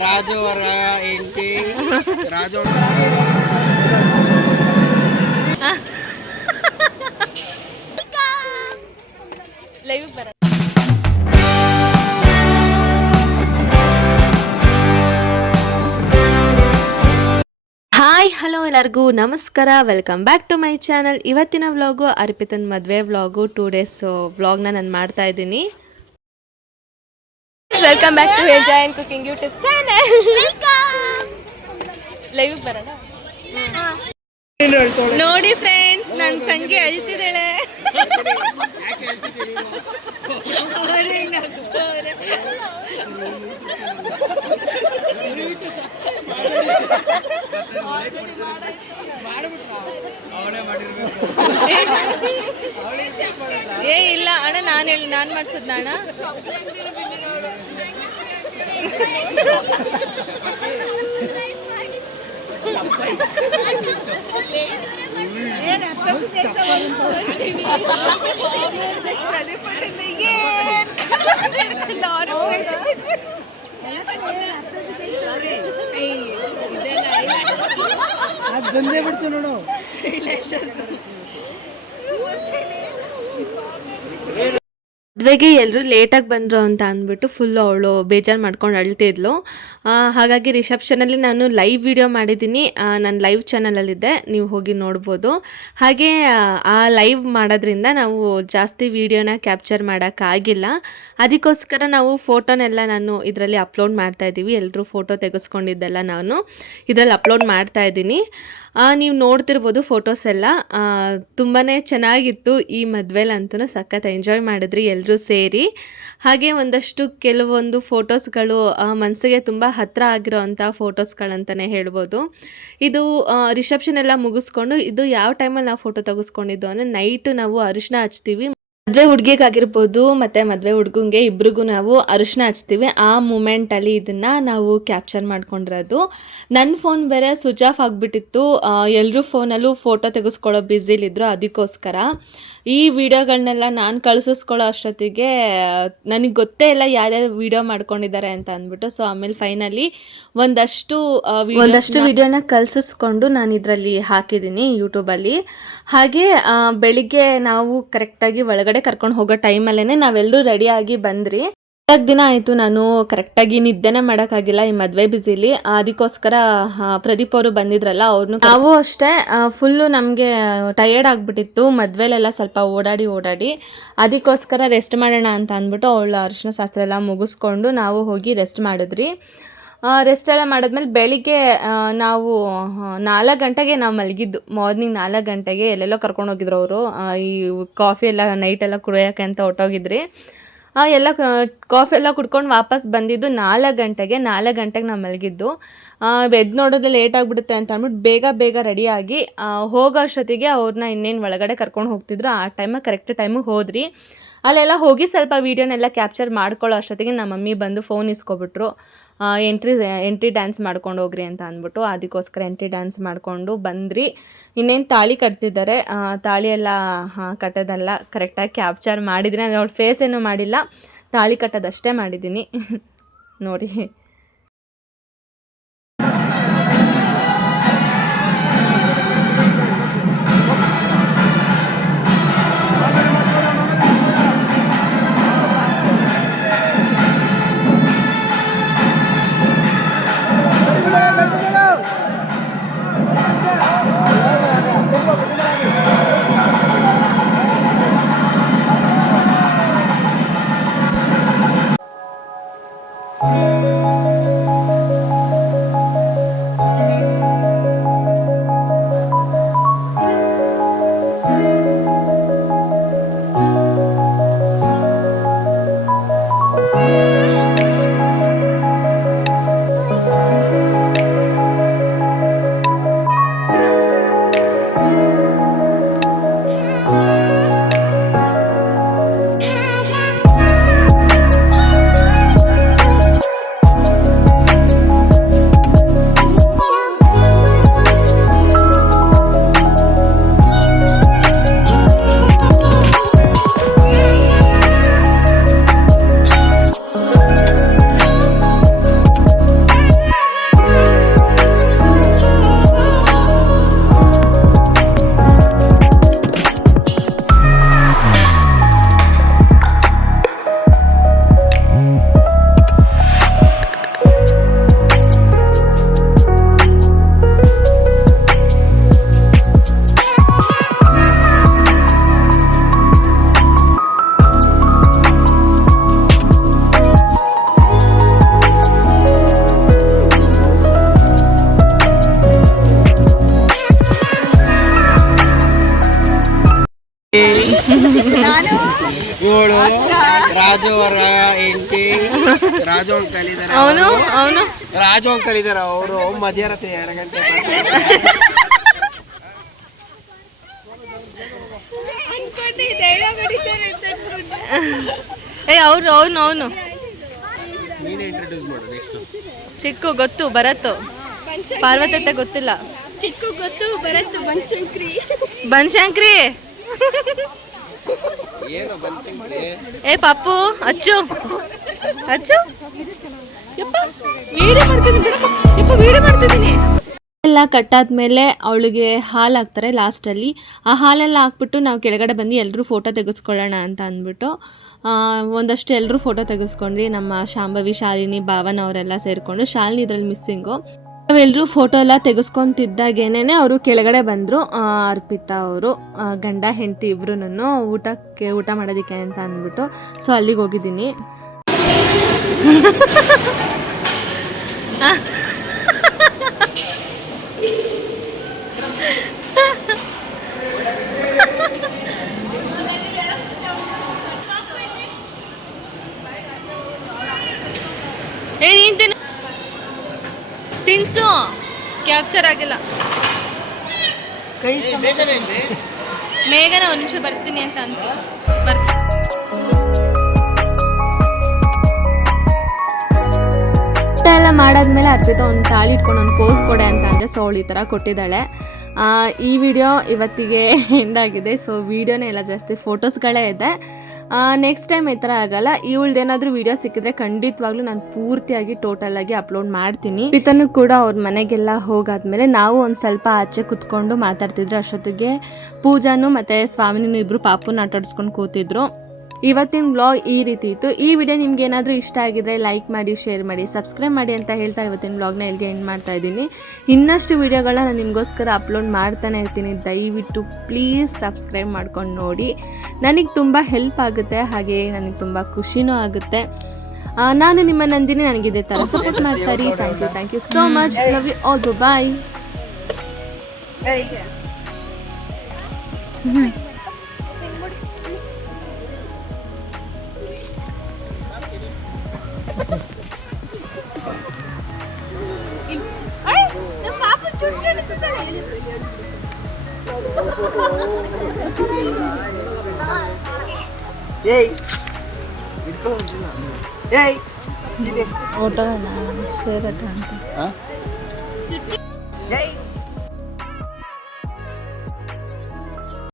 ರಾಜು ಅವರ ಹೆಂಡತಿ ರಾಜು ಲೈವ್ ಬರ. ಹಾಯ್ ಹಲೋ ಎಲ್ಲರಿಗೂ ನಮಸ್ಕಾರ, welcome back to my channel. ಇವತ್ತಿನ ವ್ಲಾಗು ಅರ್ಪಿತನ ಮದುವೆ ವ್ಲಾಗು 2 ಡೇಸ್ ವ್ಲಾಗ್ನ ನಾನು ಮಾಡ್ತಾ ಇದ್ದೀನಿ. Welcome back to enjoy and cooking YouTube channel. Live ಬರೋಣ. ನೋಡಿ ಫ್ರೆಂಡ್ಸ್, ನನ್ನ ತಂಗಿ ಅಳ್ತಿದ್ದಾಳೆ. ಏ ಇಲ್ಲ ಅಣ್ಣ, ನಾನು ಮಾಡ್ಸದ್ನ ಅಣ್ಣ. ಬಂದೇ ಬಿಡ್ತು ನೋಡು. ಮದುವೆಗೆ ಎಲ್ಲರೂ ಲೇಟಾಗಿ ಬಂದರು ಅಂತ ಅಂದ್ಬಿಟ್ಟು ಫುಲ್ಲು ಅವಳು ಬೇಜಾರು ಮಾಡ್ಕೊಂಡು ಅಳ್ತಿದ್ಲು. ಹಾಗಾಗಿ ರಿಸೆಪ್ಷನಲ್ಲಿ ನಾನು ಲೈವ್ ವಿಡಿಯೋ ಮಾಡಿದ್ದೀನಿ, ನನ್ನ ಲೈವ್ ಚಾನಲಲ್ಲಿದೆ, ನೀವು ಹೋಗಿ ನೋಡ್ಬೋದು. ಹಾಗೆ ಆ ಲೈವ್ ಮಾಡೋದ್ರಿಂದ ನಾವು ಜಾಸ್ತಿ ವಿಡಿಯೋನ ಕ್ಯಾಪ್ಚರ್ ಮಾಡೋಕ್ಕಾಗಿಲ್ಲ. ಅದಕ್ಕೋಸ್ಕರ ನಾವು ಫೋಟೋನೆಲ್ಲ ನಾನು ಇದರಲ್ಲಿ ಅಪ್ಲೋಡ್ ಮಾಡ್ತಾಯಿದ್ದೀವಿ. ಎಲ್ಲರೂ ಫೋಟೋ ತೆಗೆಸ್ಕೊಂಡಿದ್ದೆಲ್ಲ ನಾನು ಇದರಲ್ಲಿ ಅಪ್ಲೋಡ್ ಮಾಡ್ತಾಯಿದ್ದೀನಿ. ನೀವು ನೋಡ್ತಿರ್ಬೋದು ಫೋಟೋಸ್ ಎಲ್ಲ ತುಂಬಾ ಚೆನ್ನಾಗಿತ್ತು. ಈ ಮದುವೆಲಂತೂ ಸಖತ್ ಎಂಜಾಯ್ ಮಾಡಿದ್ರಿ ಎಲ್ಲರೂ ಸೇರಿ. ಹಾಗೆ ಒಂದಷ್ಟು ಕೆಲವೊಂದು ಫೋಟೋಸ್ಗಳು ಮನಸ್ಸಿಗೆ ತುಂಬ ಹತ್ತಿರ ಆಗಿರೋ ಅಂಥ ಫೋಟೋಸ್ಗಳಂತಲೇ ಹೇಳ್ಬೋದು. ಇದು ರಿಸೆಪ್ಷನ್ ಎಲ್ಲ ಮುಗಿಸ್ಕೊಂಡು, ಇದು ಯಾವ ಟೈಮಲ್ಲಿ ನಾವು ಫೋಟೋ ತೆಗೆಸ್ಕೊಂಡಿದ್ದು ಅಂದರೆ ನೈಟು ನಾವು ಅರಿಶಿನ ಹಚ್ತೀವಿ. ಮದುವೆ ಹುಡುಗಿಗಾಗಿರ್ಬೋದು ಮತ್ತು ಮದುವೆ ಹುಡುಗಂಗೆ ಇಬ್ರಿಗೂ ನಾವು ಅರಿಶಿನ ಹಚ್ತೀವಿ. ಆ ಮೂಮೆಂಟಲ್ಲಿ ಇದನ್ನು ನಾವು ಕ್ಯಾಪ್ಚರ್ ಮಾಡ್ಕೊಂಡಿರೋದು. ನನ್ನ ಫೋನ್ ಬೇರೆ ಸ್ವಿಚ್ ಆಫ್ ಆಗಿಬಿಟ್ಟಿತ್ತು. ಎಲ್ಲರೂ ಫೋನಲ್ಲೂ ಫೋಟೋ ತೆಗೆಸ್ಕೊಳ್ಳೋ ಬ್ಯುಸಿಲಿದ್ರು. ಅದಕ್ಕೋಸ್ಕರ ಈ ವಿಡಿಯೋಗಳನ್ನೆಲ್ಲ ನಾನು ಕಳಿಸ್ಕೊಳ್ಳೋ ಅಷ್ಟೊತ್ತಿಗೆ ನನಗೆ ಗೊತ್ತೇ ಇಲ್ಲ ಯಾರ್ಯಾರು ವಿಡಿಯೋ ಮಾಡ್ಕೊಂಡಿದ್ದಾರೆ ಅಂತ ಅಂದ್ಬಿಟ್ಟು. ಸೊ ಆಮೇಲೆ ಫೈನಲಿ ಒಂದಷ್ಟು ವಿಡಿಯೋನ ಕಳಿಸ್ಕೊಂಡು ನಾನು ಇದರಲ್ಲಿ ಹಾಕಿದ್ದೀನಿ ಯೂಟ್ಯೂಬಲ್ಲಿ. ಹಾಗೆ ಬೆಳಿಗ್ಗೆ ನಾವು ಕರೆಕ್ಟಾಗಿ ಒಳಗಡೆ ಕರ್ಕೊಂಡು ಹೋಗೋ ಟೈಮಲ್ಲೇ ನಾವೆಲ್ಲರೂ ರೆಡಿಯಾಗಿ ಬಂದ್ರಿ. ದಿನ ಆಯಿತು ನಾನು ಕರೆಕ್ಟಾಗಿ ನಿದ್ದೆನೇ ಮಾಡೋಕ್ಕಾಗಿಲ್ಲ ಈ ಮದುವೆ ಬ್ಯುಸಿಲಿ. ಅದಕ್ಕೋಸ್ಕರ ಪ್ರದೀಪ್ ಅವರು ಬಂದಿದ್ರಲ್ಲ, ಅವ್ರನ್ನೂ ನಾವು ಅಷ್ಟೇ ಫುಲ್ಲು ನಮಗೆ ಟಯರ್ಡ್ ಆಗಿಬಿಟ್ಟಿತ್ತು ಮದುವೆಲೆಲ್ಲ ಸ್ವಲ್ಪ ಓಡಾಡಿ. ಅದಕ್ಕೋಸ್ಕರ ರೆಸ್ಟ್ ಮಾಡೋಣ ಅಂತ ಅಂದ್ಬಿಟ್ಟು ಅವಳ ಅರಿಶಿನ ಶಾಸ್ತ್ರ ಎಲ್ಲ ಮುಗಿಸ್ಕೊಂಡು ನಾವು ಹೋಗಿ ರೆಸ್ಟ್ ಮಾಡಿದ್ರಿ. ರೆಸ್ಟ್ ಎಲ್ಲ ಮಾಡಿದ್ಮೇಲೆ ಬೆಳಿಗ್ಗೆ ನಾವು 4 ಗಂಟೆಗೆ ನಾವು ಮಲಗಿದ್ದು. ಮಾರ್ನಿಂಗ್ 4 ಗಂಟೆಗೆ ಎಲ್ಲೆಲ್ಲೋ ಕರ್ಕೊಂಡು ಹೋಗಿದ್ರು ಅವರು. ಈ ಕಾಫಿ ಎಲ್ಲ ನೈಟೆಲ್ಲ ಕುಡಿಯೋಕೆ ಅಂತ ಹೊಟ್ಟೋಗಿದ್ರಿ. ಎಲ್ಲ ಕಾಫಿ ಎಲ್ಲ ಕುಡ್ಕೊಂಡು ವಾಪಸ್ ಬಂದಿದ್ದು 4 ಗಂಟೆಗೆ. 4 ಗಂಟೆಗೆ ನಾವು ಮಲಗಿದ್ದು. ಎದ್ದು ನೋಡೋದು ಲೇಟ್ ಆಗಿಬಿಡುತ್ತೆ ಅಂತ ಅಂದ್ಬಿಟ್ಟು ಬೇಗ ರೆಡಿಯಾಗಿ ಹೋಗೋ ಅಷ್ಟೊತ್ತಿಗೆ ಅವ್ರನ್ನ ಇನ್ನೇನು ಒಳಗಡೆ ಕರ್ಕೊಂಡು ಹೋಗ್ತಿದ್ರು. ಆ ಟೈಮಿಗೆ ಕರೆಕ್ಟ್ ಟೈಮಿಗೆ ಹೋದ್ರಿ. ಅಲ್ಲೆಲ್ಲ ಹೋಗಿ ಸ್ವಲ್ಪ ವೀಡಿಯೋನೆಲ್ಲ ಕ್ಯಾಪ್ಚರ್ ಮಾಡ್ಕೊಳ್ಳೋ ಅಷ್ಟೊತ್ತಿಗೆ ನಮ್ಮ ಮಮ್ಮಿ ಬಂದು ಫೋನ್ ಇಸ್ಕೊಬಿಟ್ರು. ಎಂಟ್ರಿ ಡ್ಯಾನ್ಸ್ ಮಾಡ್ಕೊಂಡು ಹೋಗ್ರಿ ಅಂತ ಅಂದ್ಬಿಟ್ಟು. ಅದಕ್ಕೋಸ್ಕರ ಎಂಟ್ರಿ ಡ್ಯಾನ್ಸ್ ಮಾಡಿಕೊಂಡು ಬಂದ್ರಿ. ಇನ್ನೇನು ತಾಳಿ ಕಟ್ತಿದ್ದಾರೆ. ತಾಳಿ ಎಲ್ಲ ಕಟ್ಟೋದೆಲ್ಲ ಕರೆಕ್ಟಾಗಿ ಕ್ಯಾಪ್ಚರ್ ಮಾಡಿದ್ದೀನಿ. ಅವಳ ಫೇಸ್ ಏನೂ ಮಾಡಿಲ್ಲ, ತಾಳಿ ಕಟ್ಟೋದಷ್ಟೇ ಮಾಡಿದ್ದೀನಿ ನೋಡಿ. ರಾಜು ಅವರ ಹೆಂಡತಿ ರಾಜು ಅಂಕಲ್ ಇದಾರೆ. ಅವನು ರಾಜು ಅಂಕಲ್ ಇದಾರೆ. ಅವರು ಮಧ್ಯರಾತ್ರಿ 2 ಗಂಟೆ ಅವನು ನೀನೇ ಇಂಟ್ರೊಡ್ಯೂಸ್ ಮಾಡು ನೆಕ್ಸ್ಟ್. ಚಿಕ್ಕು ಗೊತ್ತು, ಭರತ್. ಪಾರ್ವತತ್ತೆ ಗೊತ್ತಿಲ್ಲ. ಚಿಕ್ಕು ಗೊತ್ತು, ಭರತ್. ಬನಶಂಕರಿ ಏನು ಬಂಚಂಕ್ರಿ? ಏ ಪಾಪು, ಅಚ್ಚು ವಿಡಿಯೋ ಮಾಡ್ತಿದ್ದೀನಿ. ಎಲ್ಲ ಕಟ್ಟಾದ್ಮೇಲೆ ಅವಳಿಗೆ ಹಾಲು ಹಾಕ್ತಾರೆ ಲಾಸ್ಟಲ್ಲಿ. ಆ ಹಾಲೆಲ್ಲ ಹಾಕ್ಬಿಟ್ಟು ನಾವು ಕೆಳಗಡೆ ಬಂದು ಎಲ್ಲರೂ ಫೋಟೋ ತೆಗೆಸ್ಕೊಳ್ಳೋಣ ಅಂತ ಅಂದ್ಬಿಟ್ಟು ಒಂದಷ್ಟು ಎಲ್ಲರೂ ಫೋಟೋ ತೆಗೆಸ್ಕೊಂಡ್ರಿ. ನಮ್ಮ ಶಾಂಭವಿ, ಶಾಲಿನಿ, ಭಾವನ ಅವರೆಲ್ಲ ಸೇರಿಕೊಂಡು. ಶಾಲಿನಿ ಇದರಲ್ಲಿ ಮಿಸ್ಸಿಂಗು. ನಾವೆಲ್ಲರೂ ಫೋಟೋ ಎಲ್ಲ ತೆಗೆಸ್ಕೊತಿದ್ದಾಗೇನೆ ಅವರು ಕೆಳಗಡೆ ಬಂದರು. ಅರ್ಪಿತಾ ಅವರು ಗಂಡ ಹೆಂಡತಿ ಇಬ್ರು ಊಟ ಮಾಡೋದಕ್ಕೆ ಅಂತ ಅಂದ್ಬಿಟ್ಟು. ಸೊ ಅಲ್ಲಿಗೆ ಹೋಗಿದ್ದೀನಿ. ತಿನ್ಸು, ಕ್ಯಾಪ್ಚರ್ ಆಗಿಲ್ಲ. ಮೇಘನ 1 ನಿಮಿಷ ಬರ್ತೀನಿ ಅಂತ ಎಲ್ಲ ಮಾಡಾದ್ಮೇಲೆ ಅರ್ಪಿತಾ ಒಂದು ತಾಳಿ ಇಟ್ಕೊಂಡು ಒಂದು ಪೋಸ್ ಕೊಡೆ ಅಂತ ಅಂದೆ. ಸೊ ಅವಳು ಈ ಥರ ಕೊಟ್ಟಿದ್ದಾಳೆ. ಈ ವಿಡಿಯೋ ಇವತ್ತಿಗೆ ಎಂಡ್ ಆಗಿದೆ. ಸೊ ವಿಡಿಯೋನೇ ಎಲ್ಲ ಜಾಸ್ತಿ ಫೋಟೋಸ್ಗಳೇ ಇದೆ. ನೆಕ್ಸ್ಟ್ ಟೈಮ್ ಈ ಥರ ಆಗಲ್ಲ. ಇವಳ್ದೇನಾದ್ರೂ ವಿಡಿಯೋ ಸಿಕ್ಕಿದ್ರೆ ಖಂಡಿತವಾಗ್ಲೂ ನಾನು ಪೂರ್ತಿಯಾಗಿ ಟೋಟಲಾಗಿ ಅಪ್ಲೋಡ್ ಮಾಡ್ತೀನಿ. ಈತನೂ ಕೂಡ ಅವ್ರ ಮನೆಗೆಲ್ಲ ಹೋಗಾದ್ಮೇಲೆ ನಾವು ಒಂದು ಸ್ವಲ್ಪ ಆಚೆ ಕುತ್ಕೊಂಡು ಮಾತಾಡ್ತಿದ್ರು. ಅಷ್ಟೊತ್ತಿಗೆ ಪೂಜಾನು ಮತ್ತು ಸ್ವಾಮಿನೂ ಇಬ್ಬರು ಪಾಪುನ ಆಟಾಡಿಸ್ಕೊಂಡು ಕೂತಿದ್ರು. ಇವತ್ತಿನ ವ್ಲಾಗ್ ಈ ರೀತಿ ಇತ್ತು. ಈ ವಿಡಿಯೋ ನಿಮ್ಗೆ ಏನಾದರೂ ಇಷ್ಟ ಆಗಿದ್ರೆ ಲೈಕ್ ಮಾಡಿ, ಶೇರ್ ಮಾಡಿ, ಸಬ್ಸ್ಕ್ರೈಬ್ ಮಾಡಿ ಅಂತ ಹೇಳ್ತಾ ಇವತ್ತಿನ ವ್ಲಾಗ್ನ ಇಲ್ಲಿಗೆ ಎಂಡ್ ಮಾಡ್ತಾ ಇದ್ದೀನಿ. ಇನ್ನಷ್ಟು ವಿಡಿಯೋಗಳನ್ನ ನಾನು ನಿಮಗೋಸ್ಕರ ಅಪ್ಲೋಡ್ ಮಾಡ್ತಾನೆ ಇರ್ತೀನಿ. ದಯವಿಟ್ಟು ಪ್ಲೀಸ್ ಸಬ್ಸ್ಕ್ರೈಬ್ ಮಾಡ್ಕೊಂಡು ನೋಡಿ. ನನಗೆ ತುಂಬ ಹೆಲ್ಪ್ ಆಗುತ್ತೆ, ಹಾಗೆ ನನಗೆ ತುಂಬ ಖುಷಿನೂ ಆಗುತ್ತೆ. ನಾನು ನಿಮ್ಮ ನಂದಿನಿ. ನನಗೆ ಇದೇ ಥರ ಸಪೋರ್ಟ್ ಮಾಡ್ತಾರೆ. Thank you so much. Love you all. Bye. ಏಯ್